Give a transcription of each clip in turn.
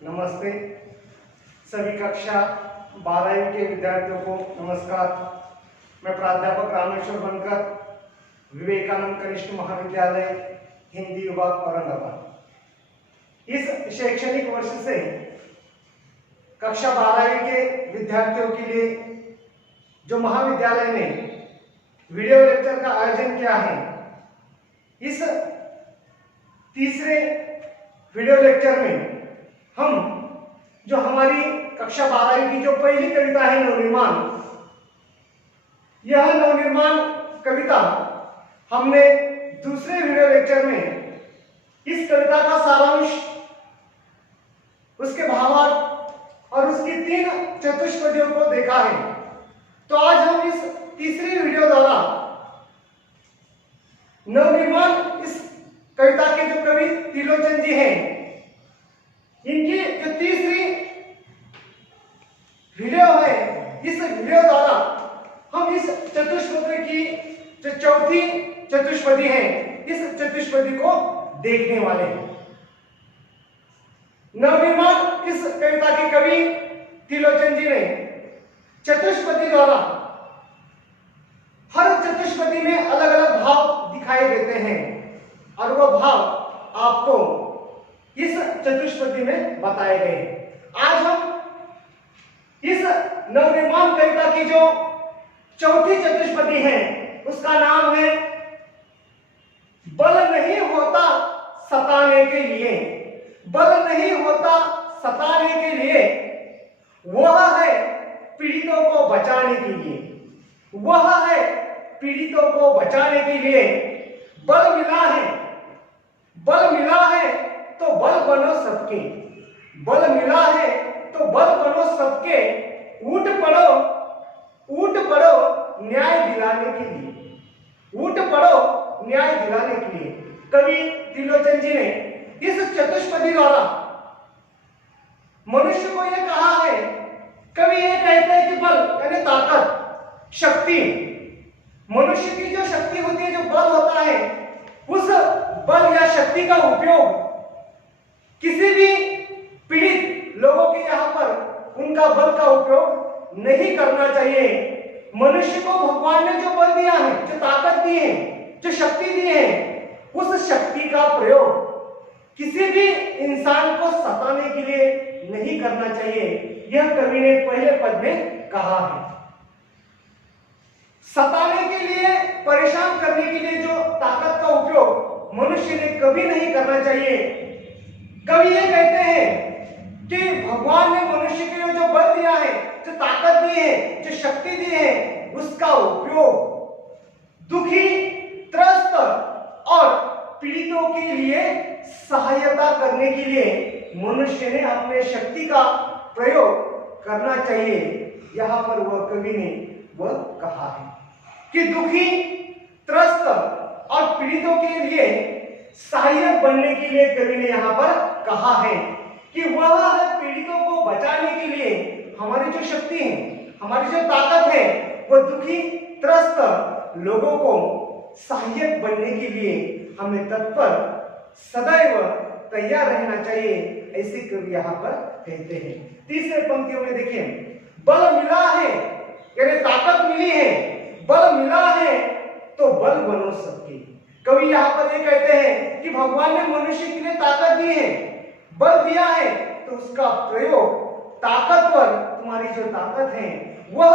नमस्ते। सभी कक्षा 12वीं के विद्यार्थियों को नमस्कार। मैं प्राध्यापक रामेश्वर बनकर, विवेकानंद कनिष्ठ महाविद्यालय, हिंदी विभाग, औरंगाबाद। इस शैक्षणिक वर्ष से कक्षा 12वीं के विद्यार्थियों के लिए जो महाविद्यालय ने वीडियो लेक्चर का आयोजन किया है, इस तीसरे वीडियो लेक्चर में हम जो हमारी कक्षा 12वीं की जो पहली कविता है नवनिर्माण, यह नवनिर्माण कविता हमने दूसरे वीडियो लेक्चर में इस कविता का सारांश, उसके भावार्थ और उसकी 3 चतुष्पदियों को देखा है। तो आज हम इस तीसरी वीडियो द्वारा नवनिर्माण इस कविता के जो कवि त्रिलोचन जी हैं, इनकी जो तीसरी वीडियो है, इस वीडियो द्वारा हम इस चतुष्पदी की जो चौथी चतुष्पदी है, इस चतुष्पदी को देखने वाले हैं। नवनिर्माण इस कविता के कवि त्रिलोचन जी ने चतुष्पदी द्वारा हर चतुष्पदी में अलग अलग भाव दिखाई देते हैं और वह भाव आपको इस चतुष्पदी में बताए गए। आज हम इस नवनिर्माण कविता की जो चौथी चतुष्पदी है, उसका नाम है बल नहीं होता सताने के लिए। बल नहीं होता सताने के लिए, वह है पीड़ितों को बचाने के लिए। वह है पीड़ितों को बचाने के लिए बल मिला है। बल मिला है तो बल बनो सबके। बल मिला है तो बल बनो सबके। उठ पड़ो न्याय दिलाने के लिए। उठ पड़ो न्याय दिलाने के लिए कवि त्रिलोचन जी ने इस चतुष्पदी द्वारा मनुष्य को यह कहा है। कवि ये कहते हैं कि बल यानी ताकत, शक्ति, मनुष्य की जो शक्ति होती है, जो बल होता है, उस बल या शक्ति का उपयोग किसी भी पीड़ित लोगों के यहाँ पर उनका बल का उपयोग नहीं करना चाहिए। मनुष्य को भगवान ने जो बल दिया है, जो ताकत दी है, जो शक्ति दी है, उस शक्ति का प्रयोग किसी भी इंसान को सताने के लिए नहीं करना चाहिए। यह कवि ने पहले पद में कहा है। सताने के लिए, परेशान करने के लिए जो ताकत का उपयोग मनुष्य ने कभी नहीं करना चाहिए। कवि ये कहते हैं कि भगवान ने मनुष्य के लिए जो बल दिया है, जो ताकत दी है, जो शक्ति दी है, उसका उपयोग दुखी, त्रस्त और पीड़ितों के लिए सहायता करने के लिए मनुष्य ने अपने शक्ति का प्रयोग करना चाहिए। यहां पर वह कवि ने वह कहा है कि दुखी, त्रस्त और पीड़ितों के लिए सहायक बनने के लिए कवि ने यहां पर कहा है कि वह पीड़ितों को बचाने के लिए हमारी जो शक्ति है, हमारी जो ताकत है, वो दुखी, त्रस्त लोगों को सहायक बनने के लिए हमें तत्पर, सदैव तैयार रहना चाहिए, ऐसे कवि यहाँ पर कहते हैं। तीसरे पंक्तियों में देखिए, बल मिला है यानी ताकत मिली है, बल मिला है तो बल बनो सबके। कवि यहाँ पर ये कहते हैं कि भगवान ने मनुष्य के लिए ताकत दी है, बल दिया है, तो उसका प्रयोग, ताकतवर तुम्हारी जो ताकत है, वह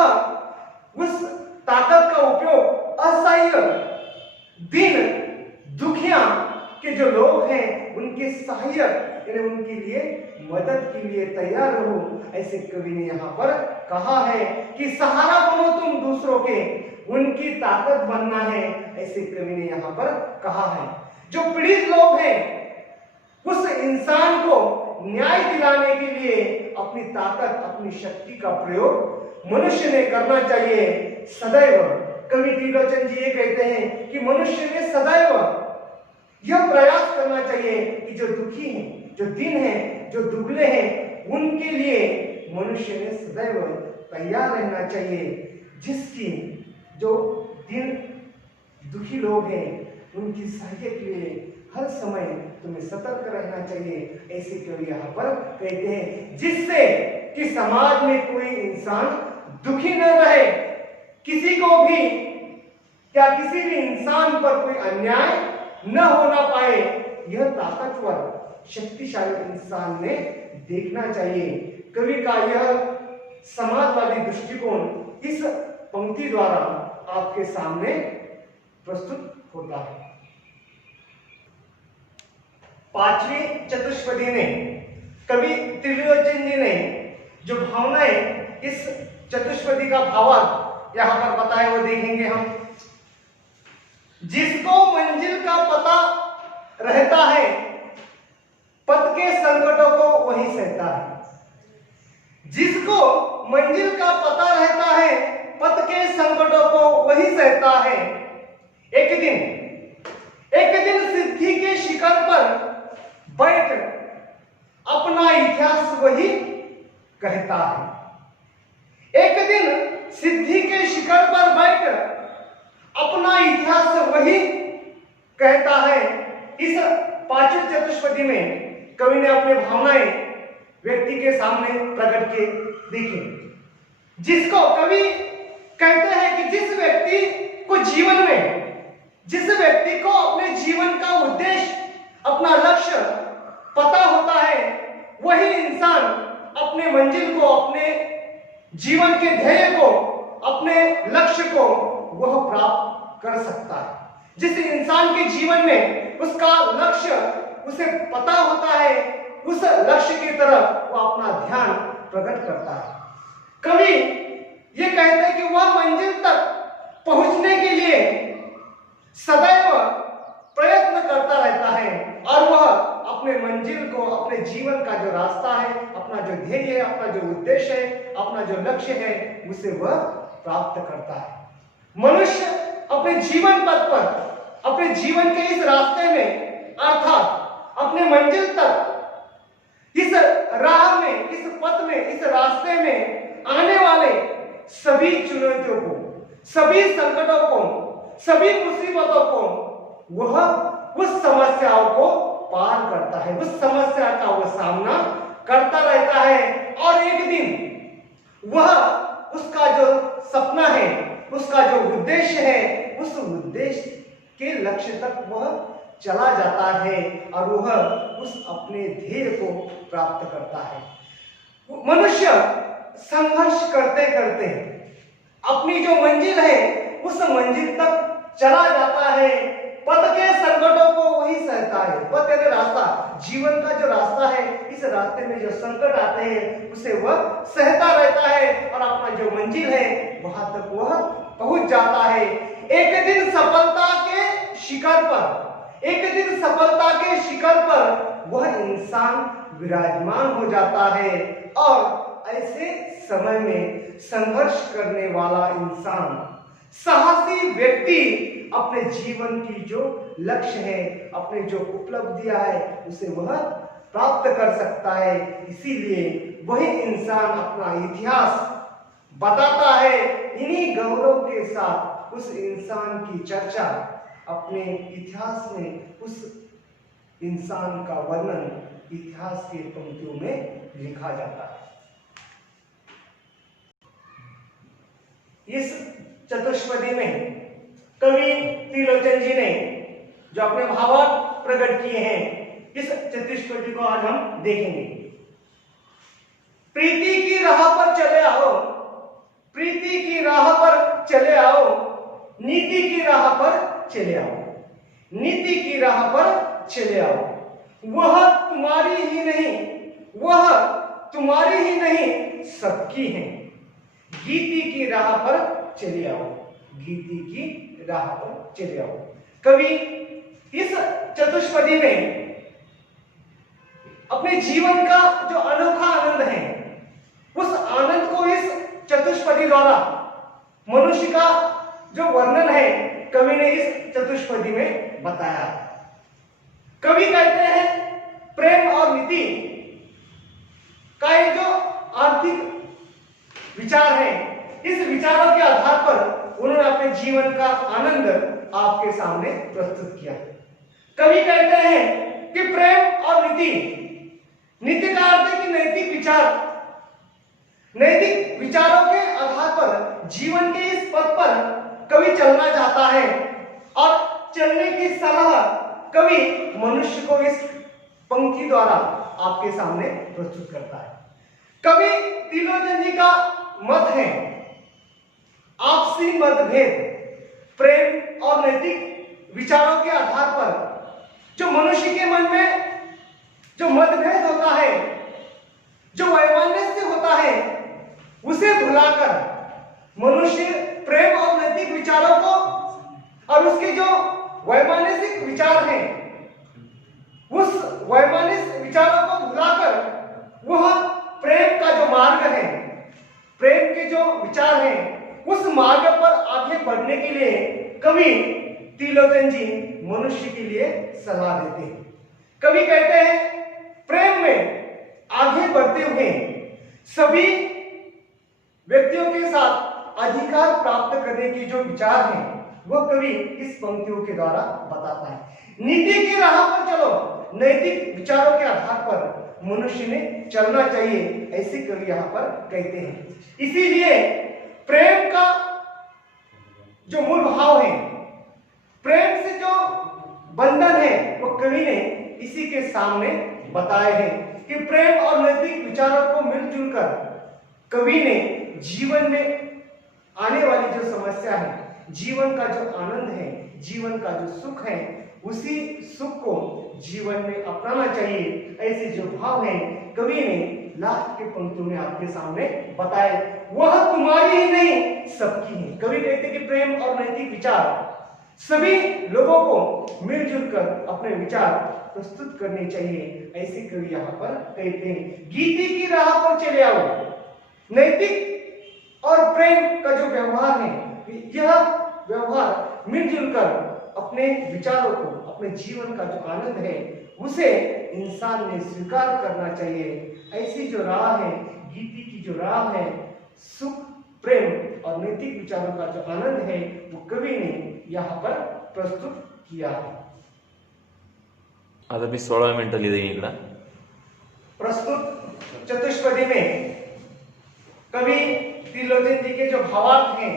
उस ताकत का उपयोग असहाय, दीन, दुखिया के जो लोग हैं उनके सहायक यानी उनके लिए मदद के लिए तैयार रहो, ऐसे कवि ने यहाँ पर कहा है कि सहारा बनो तुम दूसरों के, उनकी ताकत बनना है, ऐसे कवि ने यहाँ पर कहा है। जो पीड़ित लोग हैं, उस इंसान को न्याय दिलाने के लिए अपनी ताकत, अपनी शक्ति का प्रयोग मनुष्य ने करना चाहिए सदैव। कवि त्रिलोचन जी ये कहते हैं कि मनुष्य ने सदैव यह प्रयास करना चाहिए कि जो दुखी हैं, जो दीन हैं, जो दुबले हैं, उनके लिए मनुष्य ने सदैव तैयार रहना चाहिए। जिसकी जो दीन, दुखी लोग हैं, उनकी सहायता के लिए हर समय तुम्हें सतर्क रहना चाहिए। ऐसे कवि यहाँ पर कहते हैं, जिससे कि समाज में कोई इंसान दुखी न रहे, किसी को भी क्या किसी भी इंसान पर कोई अन्याय न होना पाए, यह ताकतवर शक्तिशाली इंसान ने देखना चाहिए। कवि का यह समाजवादी दृष्टिकोण इस पंक्ति द्वारा आपके सामने प्रस्तुत होता है। पांचवी चतुष्पदी में कवि त्रिलोचन जी ने जो भावनाएं इस चतुष्पदी का भावार्थ यहां पर बताया वो देखेंगे हम। जिसको मंजिल का पता रहता है, पथ के संकटों को वही सहता है। जिसको मंजिल का पता रहता है, पथ के संकटों को वही सहता है। एक दिन सिद्धि के शिखर पर बैठ अपना इतिहास वही कहता है। एक दिन सिद्धि के शिखर पर बैठ अपना इतिहास वही कहता है। इस पांचवी चतुष्पदी में कवि ने अपनी भावनाएं व्यक्ति के सामने प्रकट किए। देखिए, जिसको कवि कहते हैं कि जिस व्यक्ति को जीवन में, जिस व्यक्ति को अपने जीवन का उद्देश्य, अपना लक्ष्य पता होता है, वही इंसान अपने मंजिल को, अपने जीवन के ध्येय को, अपने लक्ष्य को वह प्राप्त कर सकता है। जिस इंसान के जीवन में उसका लक्ष्य उसे पता होता है, उस लक्ष्य की तरफ वो अपना ध्यान प्रकट करता है। कवि ये कहते हैं कि वह मंजिल तक पहुंचने के लिए सदैव प्रयत्न करता रहता है और वह अपने मंजिल को, अपने जीवन का जो रास्ता है, अपना जो ध्येय है, अपना जो उद्देश्य है, अपना जो लक्ष्य है, उसे वह प्राप्त करता है। मनुष्य अपने जीवन पथ पर, अपने जीवन के इस रास्ते में, अर्थात अपने मंजिल तक, इस राह में, इस पथ में, इस रास्ते में आने वाले सभी चुनौतियों को, सभी संकटों को, सभी मुसीबतों को वह उस समस्याओं को पार करता है, उस समस्या का वह सामना करता रहता है और एक दिन वह उसका जो सपना है, उसका जो उद्देश्य है, उस उद्देश्य के लक्ष्य तक वह चला जाता है और वह उस अपने ध्येय को प्राप्त करता है। मनुष्य संघर्ष करते करते अपनी जो मंजिल है उस मंजिल तक चला जाता है। पथ के संकटों को वही सहता है। पथ यानी रास्ता, जीवन का जो रास्ता है, इस रास्ते में जो संकट आते हैं उसे वह सहता रहता है और अपना जो मंजिल है वहां तक वह पहुंच जाता है। एक दिन सफलता के शिखर पर, एक दिन सफलता के शिखर पर वह इंसान विराजमान हो जाता है और ऐसे समय में संघर्ष करने वाला इंसान, साहसी व्यक्ति अपने जीवन की जो लक्ष्य है, अपने जो उपलब्धियां है, उसे वह प्राप्त कर सकता है। इसीलिए वही इंसान अपना इतिहास बताता है। इन्हीं गौरव के साथ उस इंसान की चर्चा अपने इतिहास में, उस इंसान का वर्णन इतिहास के पंक्तियों में लिखा जाता है। इस चतुष्पदी में कवि त्रिलोचन जी ने जो अपने भावार्थ प्रकट किए हैं, इस चतुष्पदी को आज हम देखेंगे। प्रीति की राह पर चले आओ, प्रीति की राह पर चले आओ, नीति की राह पर चले आओ, नीति की राह पर चले आओ। वह तुम्हारी ही नहीं, वह तुम्हारी ही नहीं, सबकी है। गीति की राह पर चले आओ, गीति की राह पर चले आओ। कवि इस चतुष्पदी में अपने जीवन का जो अनोखा आनंद है, उस आनंद को इस चतुष्पदी द्वारा, मनुष्य का जो वर्णन है, कवि ने इस चतुष्पदी में बताया। कवि कहते हैं प्रेम और नीति का एक जो आर्थिक विचार है, इस विचारों के आधार पर उन्होंने अपने जीवन का आनंद आपके सामने प्रस्तुत किया। कवि कहते हैं कि प्रेम और नीति, नीति का अर्थ है कि नैतिक विचार, नैतिक विचारों के आधार पर जीवन के इस पथ पर कवि चलना चाहता है और चलने की सलाह कवि मनुष्य को इस पंक्ति द्वारा आपके सामने प्रस्तुत करता है। कवि त्रिलोचन जी का मत है आपसी मतभेद प्रेम और नैतिक विचारों के आधार पर जो मनुष्य के मन में जो मतभेद होता है, जो वैमनस्य होता है, उसे भुलाकर मनुष्य प्रेम और नैतिक विचारों को और उसके जो वैमानिक विचार हैं, उस वैमानिक विचारों को भुलाकर वह प्रेम का जो मार्ग है, प्रेम के जो विचार हैं, उस मार्ग पर आगे बढ़ने के लिए कवि त्रिलोचन जी मनुष्य के लिए सलाह देते हैं। कवि कहते हैं प्रेम में आगे बढ़ते हुए सभी व्यक्तियों के साथ अधिकार प्राप्त करने की जो विचार हैं वह कवि इस पंक्तियों के द्वारा बताता है। नीति की राह पर चलो, नैतिक विचारों के आधार पर मनुष्य ने चलना चाहिए, ऐसे कवि यहाँ पर कहते हैं। इसीलिए प्रेम का जो मूल भाव है, प्रेम से जो बंधन है, वो कवि ने इसी के सामने बताए हैं कि प्रेम और नैतिक विचारों को मिलजुल कर कवि ने जीवन में आने वाली जो समस्या है, जीवन का जो आनंद है, जीवन का जो सुख है, उसी सुख को जीवन में अपनाना चाहिए, ऐसे जो भाव है कवि ने लास्ट के पंक्तियों में आपके सामने बताए। वह तुम्हारी ही नहीं सबकी है। कवि कहते कि प्रेम और नैतिक विचार सभी लोगों को मिलजुल कर अपने विचार प्रस्तुत करने चाहिए, ऐसे कवि यहाँ पर कहते हैं। गीति की राह पर चले आओ, नैतिक और प्रेम का जो व्यवहार है, यह व्यवहार मिलजुल कर अपने विचारों को, अपने जीवन का जो आनंद है, उसे इंसान ने स्वीकार करना चाहिए। ऐसी जो राह है, गीति की जो राह है, सुख, प्रेम और नैतिक विचारों का जो आनंद है, वो कवि ने यहाँ पर प्रस्तुत किया है। आता मी 16 मिनिटं लिहिली इकडं। प्रस्तुत चतुष्पदी में कवि त्रिलोचन जी के जो भावार्थ हैं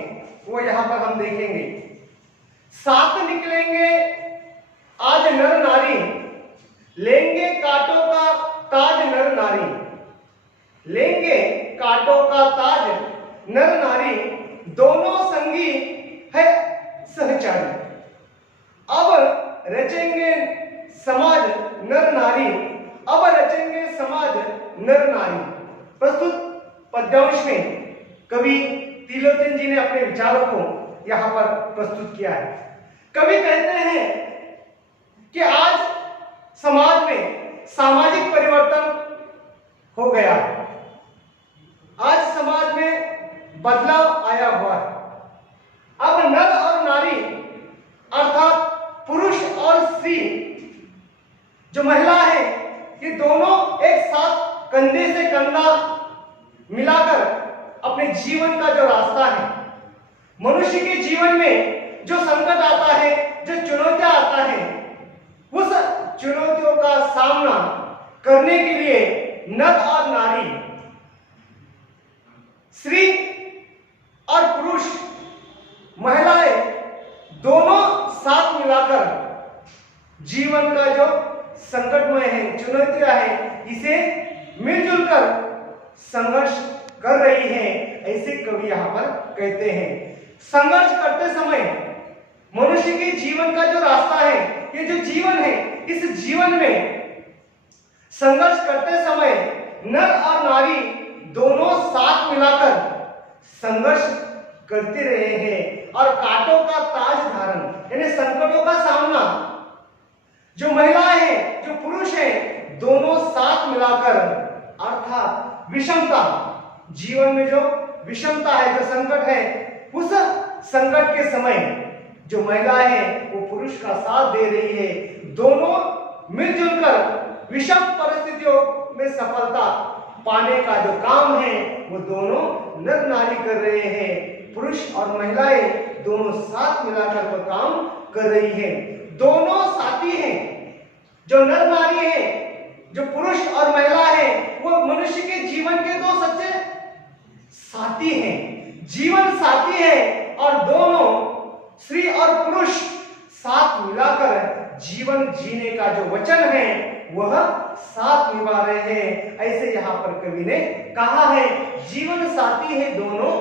वो यहाँ पर हम देखेंगे। साथ निकलेंगे आज नर नारी, लेंगे कांटों का ताज नर नारी, लेंगे कांटों का ताज नर नारी, दोनों संगी है सहचारी। अब रचेंगे समाज नर नारी, अब रचेंगे समाज नर नारी। प्रस्तुत पद्यांश में कवि त्रिलोचन जी ने अपने विचारों को यहाँ पर प्रस्तुत किया है। कवि कहते हैं कि आज समाज में सामाजिक परिवर्तन हो गया, आज समाज में बदलाव आया हुआ है। अब नर और नारी अर्थात पुरुष और स्त्री जो महिला है, ये दोनों एक साथ कंधे से कंधा मिलाकर अपने जीवन का जो रास्ता है, मनुष्य के जीवन में जो संकट आता है, जो चुनौतियां आता है, उस चुनौतियों का सामना करने के लिए नर और नारी, स्त्री और पुरुष, महिलाएं दोनों साथ मिलाकर जीवन का जो संकटमय है, चुनौतियां है, इसे मिलजुल कर संघर्ष कर रही है, ऐसे कवि यहाँ पर कहते हैं। संघर्ष करते समय मनुष्य के जीवन का जो रास्ता है, ये जो जीवन है, इस जीवन में संघर्ष करते समय नर और नारी दोनों साथ मिलाकर संघर्ष करते रहे हैं और कांटों का ताज धारण, यानी संकटों का सामना जो महिलाएं हैं, जो पुरुष हैं, दोनों साथ मिलाकर, अर्थात विषमता, जीवन में जो विषमता है, जो संकट है, उस संकट के समय जो महिलाएं हैं वो पुरुष का साथ दे रही है। दोनों मिलजुल कर विषम परिस्थितियों में सफलता पाने का जो काम है वो दोनों नर नारी कर रहे हैं। पुरुष और महिलाएं दोनों साथ मिलाकर वो काम कर रही है। दोनों साथी हैं। जो नर नारी है, जो पुरुष और महिला है, वो मनुष्य के जीवन के दो सच्चे साथी हैं, जीवन साथी है। और दोनों स्त्री और पुरुष साथ मिलाकर जीवन जीने का जो वचन है वह साथ निभा रहे हैं। ऐसे यहाँ पर कवि ने कहा है, जीवन साथी है दोनों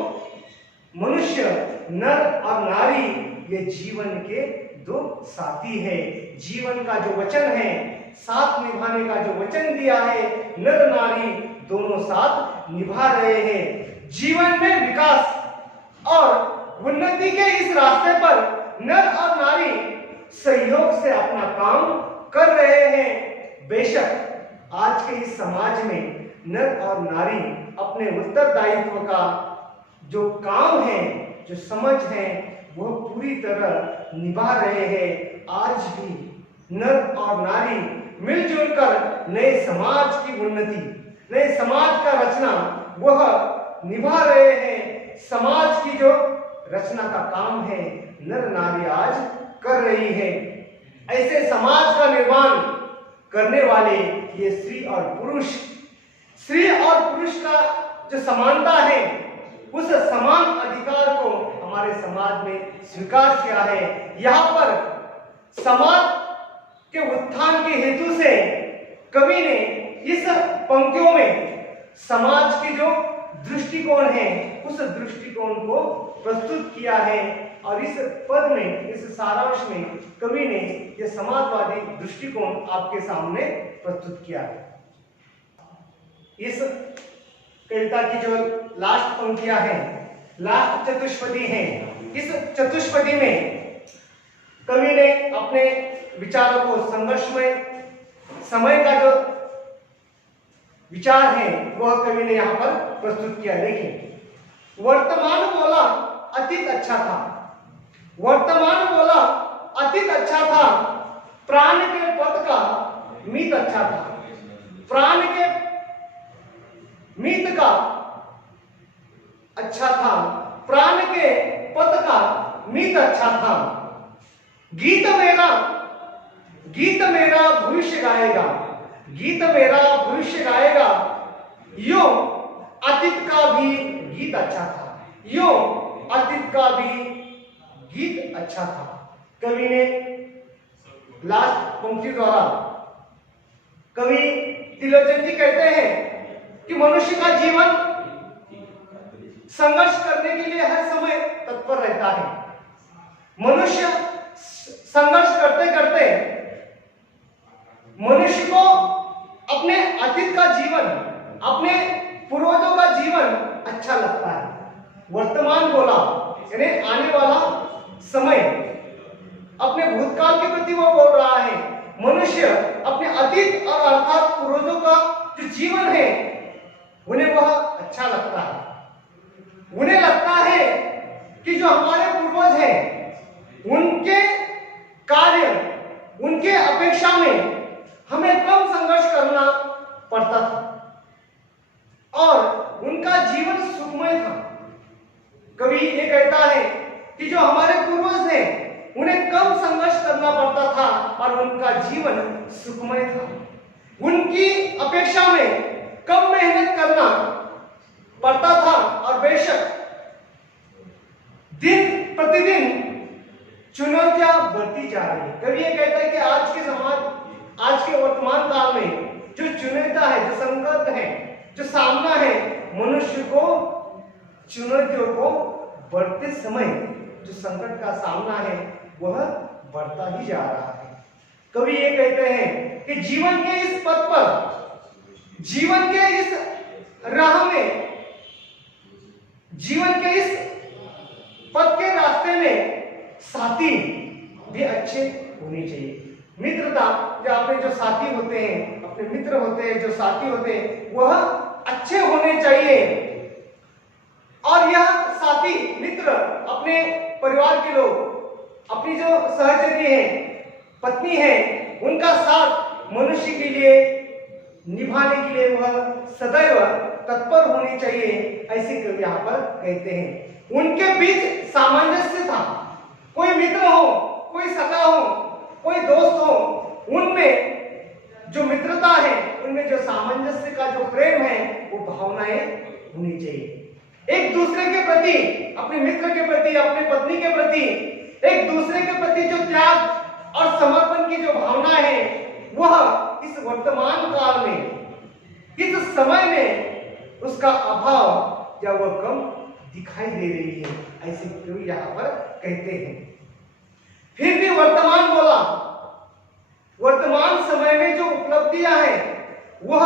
मनुष्य, नर और नारी, ये जीवन के दो साथी है। जीवन का जो वचन है, साथ निभाने का जो वचन दिया है, नर नारी दोनों साथ निभा रहे हैं। जीवन में विकास और उन्नति के इस रास्ते पर नर और नारी सहयोग से अपना काम कर रहे हैं। बेशक आज के इस समाज में नर और नारी अपने उत्तरदायित्व का जो काम है, जो समझ है, वह पूरी तरह निभा रहे हैं। आज भी नर और नारी मिलजुल कर नए समाज की उन्नति, नए समाज का रचना वह निभा रहे हैं। समाज की जो रचना का काम है नर नारी आज कर रही है। ऐसे समाज का निर्माण करने वाले ये स्त्री और पुरुष, स्त्री और पुरुष का जो समानता है, उस समान अधिकार को हमारे समाज में स्वीकार किया है। यहाँ पर समाज के उत्थान के हेतु से कवि ने इस पंक्तियों में समाज की जो दृष्टिकोण है उस दृष्टिकोण को प्रस्तुत किया है। और इस पद में, इस सारांश में कवि ने यह समाजवादी दृष्टिकोण आपके सामने प्रस्तुत किया है। इस कविता की जो लास्ट पंक्तियां हैं, लास्ट चतुष्पदी हैं, इस चतुष्पदी में कवि ने अपने विचारों को संघर्षमय समय का जो विचार है वह कवि ने यहाँ पर प्रस्तुत किया। देखिए, वर्तमान बोला अतीत अच्छा था, वर्तमान बोला अतीत अच्छा था, प्राण के पद का मीत अच्छा था, प्राण के मीत का अच्छा था, प्राण के पद का मीत अच्छा था। गीत मेरा भविष्य गाएगा, गीत मेरा भविष्य गाएगा, यो अतीत का भी गीत अच्छा था, यो अतीत का भी गीत अच्छा था। कवि ने लास्ट पंक्ति द्वारा कवि त्रिलोचन जी कहते हैं कि मनुष्य का जीवन संघर्ष करने के लिए हर समय तत्पर रहता है। मनुष्य संघर्ष करते करते मनुष्य को अपने अतीत का जीवन, अपने पूर्वजों का जीवन अच्छा लगता है। वर्तमान बोला यानी आने वाला समय, अपने भूतकाल के प्रति वो बोल रहा है। मनुष्य अपने अतीत और अर्थात पूर्वजों का जो जीवन है उन्हें वह अच्छा लगता है। उन्हें लगता है कि जो हमारे पूर्वज हैं उनके कार्य, उनके अपेक्षा में हमें कम संघर्ष करना पड़ता था और उनका जीवन सुखमय था। कवि ये कहता है कि जो हमारे पूर्वज हैं उन्हें कम संघर्ष करना पड़ता था और उनका जीवन सुखमय था। उनकी अपेक्षा में कम मेहनत करना पड़ता था और बेशक दिन प्रतिदिन चुनौतियां बढ़ती जा रही है। कवि ये कहता है कि आज के समाज, आज के वर्तमान काल में जो चुनौतियां है, जो संकट है, जो सामना है, मनुष्य को चुनौतियों को बढ़ते समय जो संकट का सामना है वह बढ़ता ही जा रहा है। कवि ये कहते हैं कि जीवन के इस पथ पर, जीवन के इस राह में, जीवन के इस पथ के रास्ते में साथी भी अच्छे होने चाहिए। मित्रता, जो अपने जो साथी होते हैं, अपने मित्र होते हैं, जो साथी होते हैं, वह अच्छे होने चाहिए। और यह साथी मित्र अपने परिवार के लोग, अपनी जो सहचरी है, पत्नी है, उनका साथ मनुष्य के लिए निभाने के लिए वह सदैव तत्पर होनी चाहिए, ऐसे कवि यहाँ पर कहते हैं। उनके बीच सामंजस्य था। कोई मित्र हो, कोई सखा हो, कोई दोस्त हो, उनमें जो मित्रता है, उनमें जो सामंजस्य का जो प्रेम है, वो भावनाएं होनी चाहिए। एक दूसरे के प्रति, अपने मित्र के प्रति, अपनी पत्नी के प्रति, एक दूसरे के प्रति जो त्याग और समर्पण की जो भावना है, वह इस वर्तमान काल में, इस समय में उसका अभाव या वह कम दिखाई दे रही है, ऐसे क्यों यहाँ पर कहते हैं। फिर भी वर्तमान बोला, वर्तमान समय में जो उपलब्धियां हैं वह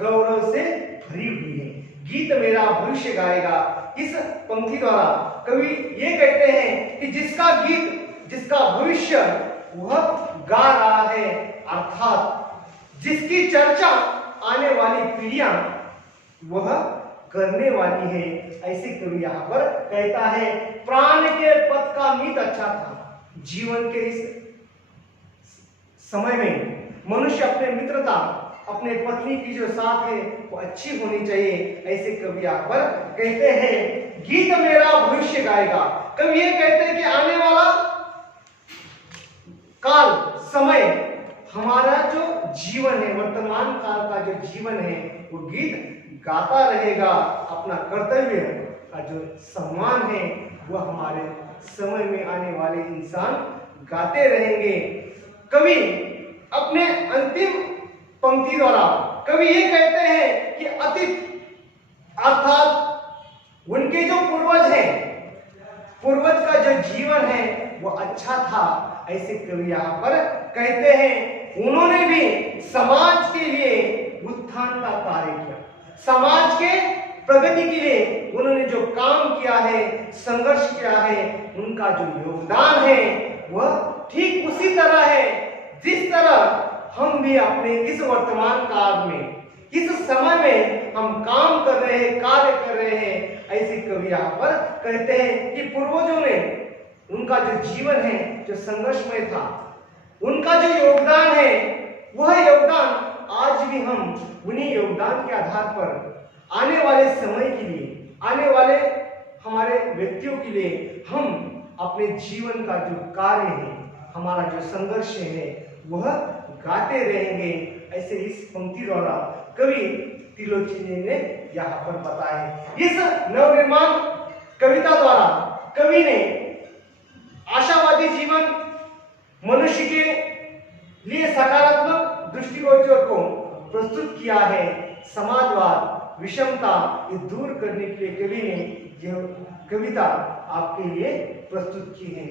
गौरव से भरी हुई है। गीत मेरा भविष्य गाएगा, इस पंक्ति द्वारा कवि ये कहते हैं कि जिसका गीत, जिसका भविष्य वह गा रहा है, अर्थात जिसकी चर्चा आने वाली पीढ़ियां वह करने वाली है, ऐसे कवि यहाँ पर कहता है। प्राण के पथ का मीत अच्छा था। जीवन के इस समय में मनुष्य अपने मित्रता, अपने पत्नी की जो साथ है वो अच्छी होनी चाहिए, ऐसे कवि यहाँ पर कहते हैं। गीत मेरा भविष्य गाएगा, कवि ये कहते हैं कि आने वाला काल, समय, हमारा जो जीवन है, वर्तमान काल का जो जीवन है, वो गीत गाता रहेगा। अपना कर्तव्य का जो सम्मान है वह हमारे समय में आने वाले इंसान गाते रहेंगे। कवि अपने अंतिम पंक्ति द्वारा कवि ये कहते हैं कि अतीत अर्थात उनके जो पूर्वज हैं, पूर्वज का जो जीवन है वो अच्छा था, ऐसे कवि यहाँ पर कहते हैं। उन्होंने भी समाज के लिए उत्थान का कार्य किया, समाज के प्रगति के लिए उन्होंने जो काम किया है, संघर्ष किया है, उनका जो योगदान है वह ठीक उसी तरह है जिस तरह हम भी अपने इस वर्तमान काल में, इस समय में हम काम कर रहे हैं, कार्य कर रहे हैं, ऐसे कवि यहाँ पर कहते हैं कि पूर्वजों ने उनका जो जीवन है, जो संघर्षमय था, उनका जो योगदान है, वह योगदान आज भी हम उन्हीं योगदान के आधार पर आने वाले समय के लिए, आने वाले हमारे व्यक्तियों के लिए हम अपने जीवन का जो कार्य है, हमारा जो संघर्ष है, वह गाते रहेंगे, ऐसे इस पंक्ति द्वारा कवि त्रिलोचन ने यहाँ पर बताया। इस नवनिर्माण कविता द्वारा कवि ने आशावादी जीवन, मनुष्य के लिए सकारात्मक दृष्टिगोचर को प्रस्तुत किया है। समाजवाद, विषमता ये दूर करने के लिए कवि ने यह कविता आपके लिए प्रस्तुत की है।